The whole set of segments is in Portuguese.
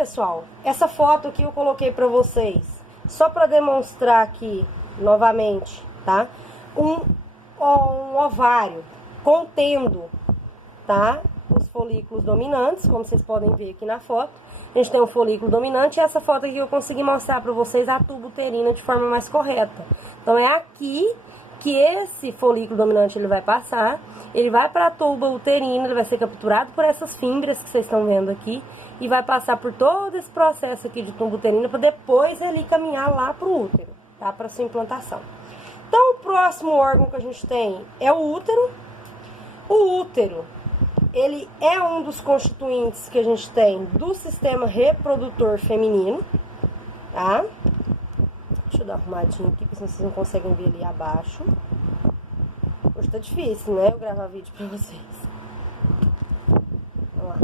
pessoal, essa foto aqui eu coloquei pra vocês só pra demonstrar aqui, novamente, tá? Um ovário contendo, tá? Os folículos dominantes, como vocês podem ver aqui na foto. A gente tem um folículo dominante e essa foto aqui eu consegui mostrar pra vocês a tuba uterina de forma mais correta. Então é aqui que esse folículo dominante ele vai passar, ele vai para a tuba uterina, ele vai ser capturado por essas fímbrias que vocês estão vendo aqui e vai passar por todo esse processo aqui de tuba uterina para depois ele caminhar lá para o útero, tá? Para sua implantação. Então o próximo órgão que a gente tem é o útero. O útero, ele é um dos constituintes que a gente tem do sistema reprodutor feminino, tá? Deixa eu dar uma arrumadinha aqui, porque senão vocês não conseguem ver ali abaixo. Hoje tá difícil, né? Eu gravar vídeo pra vocês. Vamos lá.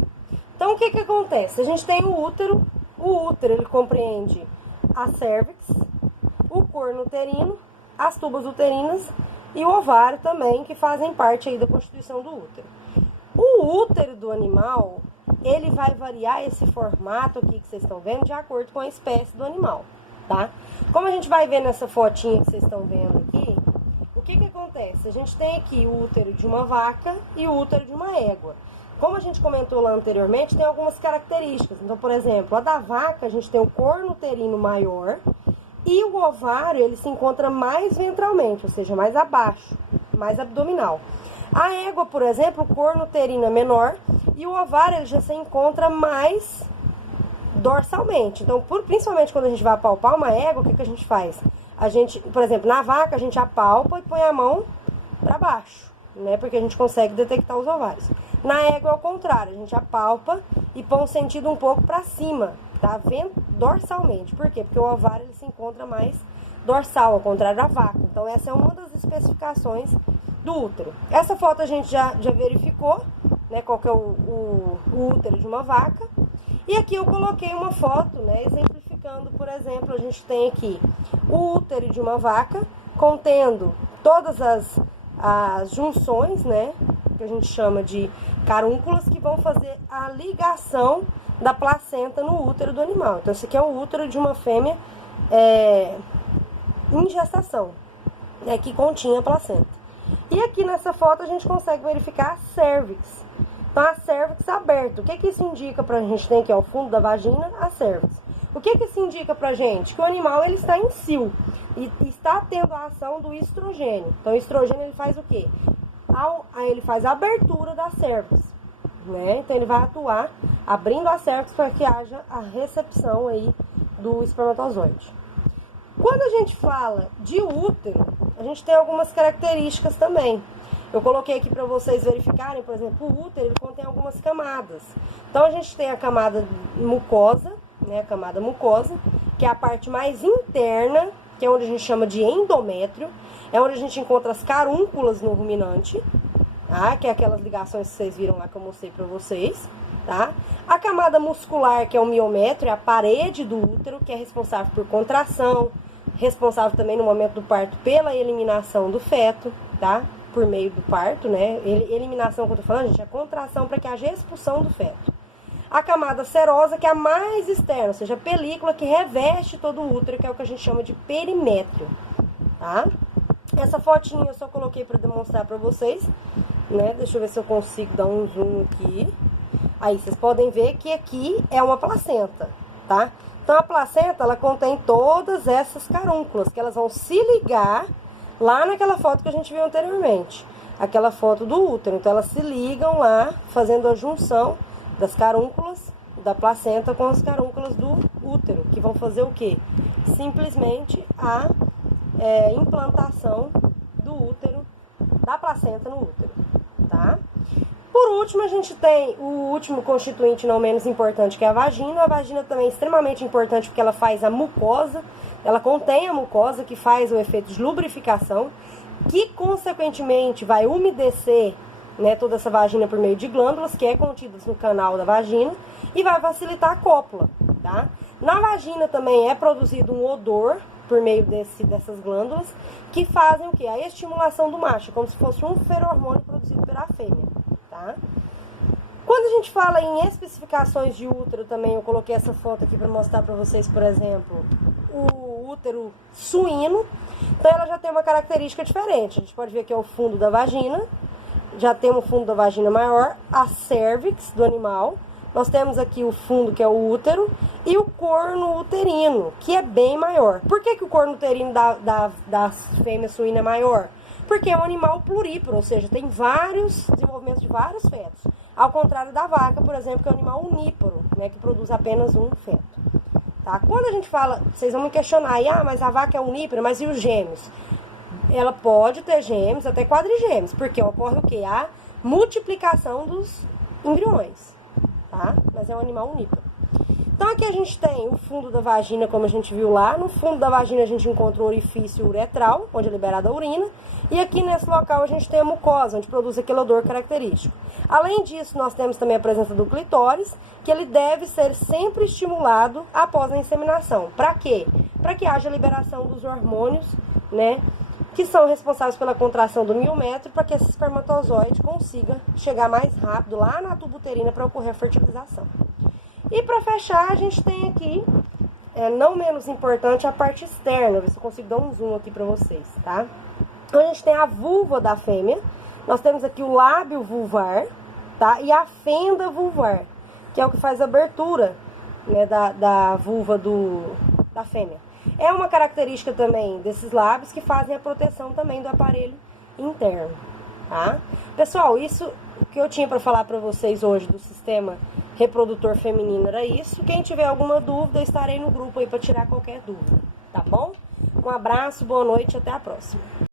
Então, o que que acontece? A gente tem o útero. O útero, ele compreende a cérvix, o corno uterino, as tubas uterinas e o ovário também, que fazem parte aí da constituição do útero. O útero do animal, ele vai variar esse formato aqui que vocês estão vendo de acordo com a espécie do animal, tá? Como a gente vai ver nessa fotinha que vocês estão vendo aqui, o que que acontece? A gente tem aqui o útero de uma vaca e o útero de uma égua. Como a gente comentou lá anteriormente, tem algumas características. Então, por exemplo, a da vaca, a gente tem o corno uterino maior e o ovário, ele se encontra mais ventralmente, ou seja, mais abaixo, mais abdominal. A égua, por exemplo, o corno uterino é menor e o ovário ele já se encontra mais dorsalmente. Então, principalmente quando a gente vai apalpar uma égua, o que que a gente faz? A gente, por exemplo, na vaca a gente apalpa e põe a mão para baixo, né? Porque a gente consegue detectar os ovários. Na égua é o contrário, a gente apalpa e põe um sentido um pouco para cima, tá? Dorsalmente. Por quê? Porque o ovário ele se encontra mais dorsal, ao contrário da vaca. Então, essa é uma das especificações do útero. Essa foto a gente já verificou, né? Qual que é o útero de uma vaca. E aqui eu coloquei uma foto, né? Exemplificando, por exemplo, a gente tem aqui o útero de uma vaca, contendo todas as junções, né? Que a gente chama de carúnculas, que vão fazer a ligação da placenta no útero do animal. Então, esse aqui é o útero de uma fêmea em gestação, né? Que continha a placenta. E aqui nessa foto a gente consegue verificar a cérvix. Então, a cérvix aberta. O que que isso indica pra gente? Tem aqui, ó, o fundo da vagina, a cérvix. O que que isso indica pra gente? Que o animal, ele está em cio e está tendo a ação do estrogênio. Então, o estrogênio, ele faz o quê? Ele faz a abertura da cérvix, né? Então, ele vai atuar abrindo a cérvix para que haja a recepção aí do espermatozoide. Quando a gente fala de útero, a gente tem algumas características também. Eu coloquei aqui para vocês verificarem, por exemplo, o útero ele contém algumas camadas. Então, a gente tem a camada mucosa, né, a camada mucosa, que é a parte mais interna, que é onde a gente chama de endométrio, é onde a gente encontra as carúnculas no ruminante, tá? Que é aquelas ligações que vocês viram lá que eu mostrei para vocês, tá? A camada muscular, que é o miométrio, é a parede do útero, que é responsável por contração, responsável também no momento do parto pela eliminação do feto, tá? Por meio do parto, né? Eliminação que eu tô falando, gente, é contração para que haja expulsão do feto. A camada serosa, que é a mais externa, ou seja, a película que reveste todo o útero, que é o que a gente chama de perimétrio, tá? Essa fotinha eu só coloquei para demonstrar para vocês, né? Deixa eu ver se eu consigo dar um zoom aqui. Aí, vocês podem ver que aqui é uma placenta, tá? Então, a placenta, ela contém todas essas carúnculas, que elas vão se ligar lá naquela foto que a gente viu anteriormente. Aquela foto do útero. Então, elas se ligam lá, fazendo a junção das carúnculas da placenta com as carúnculas do útero, que vão fazer o quê? Simplesmente a implantação do útero, da placenta no útero, tá? Por último, a gente tem o último constituinte não menos importante, que é a vagina. A vagina também é extremamente importante porque ela faz a mucosa, ela contém a mucosa que faz o efeito de lubrificação, que consequentemente vai umedecer, né, toda essa vagina por meio de glândulas, que é contidas no canal da vagina, e vai facilitar a cópula, tá? Na vagina também é produzido um odor por meio dessas glândulas, que fazem o quê? A estimulação do macho, como se fosse um feromônio produzido pela fêmea, tá? Quando a gente fala em especificações de útero também, eu coloquei essa foto aqui para mostrar para vocês, por exemplo, o útero suíno. Então ela já tem uma característica diferente. A gente pode ver que é o fundo da vagina, já tem um fundo da vagina maior, a cervix do animal. Nós temos aqui o fundo, que é o útero, e o corno uterino, que é bem maior. Por que o corno uterino da fêmea suína é maior? Porque é um animal pluríparo, ou seja, tem vários desenvolvimentos de vários fetos. Ao contrário da vaca, por exemplo, que é um animal uníparo, né, que produz apenas um feto. Tá? Quando a gente fala, vocês vão me questionar aí, mas a vaca é unípara, mas e os gêmeos? Ela pode ter gêmeos, até quadrigêmeos, porque ocorre o quê? A multiplicação dos embriões, tá? Mas é um animal uníparo. Então aqui a gente tem o fundo da vagina, como a gente viu lá. No fundo da vagina a gente encontra o orifício uretral, onde é liberada a urina. E aqui nesse local a gente tem a mucosa, onde produz aquele odor característico. Além disso, nós temos também a presença do clitóris, que ele deve ser sempre estimulado após a inseminação. Para quê? Para que haja liberação dos hormônios, né, que são responsáveis pela contração do miométrio, para que esse espermatozoide consiga chegar mais rápido lá na tuba uterina para ocorrer a fertilização. E para fechar, a gente tem aqui, não menos importante, a parte externa. Ver se eu consigo dar um zoom aqui para vocês, tá? Então, a gente tem a vulva da fêmea. Nós temos aqui o lábio vulvar, tá? E a fenda vulvar, que é o que faz a abertura, né, da vulva da fêmea. É uma característica também desses lábios que fazem a proteção também do aparelho interno, tá? Pessoal, isso que eu tinha para falar para vocês hoje do sistema reprodutor feminino era isso. Quem tiver alguma dúvida, eu estarei no grupo aí para tirar qualquer dúvida, tá bom? Um abraço, boa noite, até a próxima.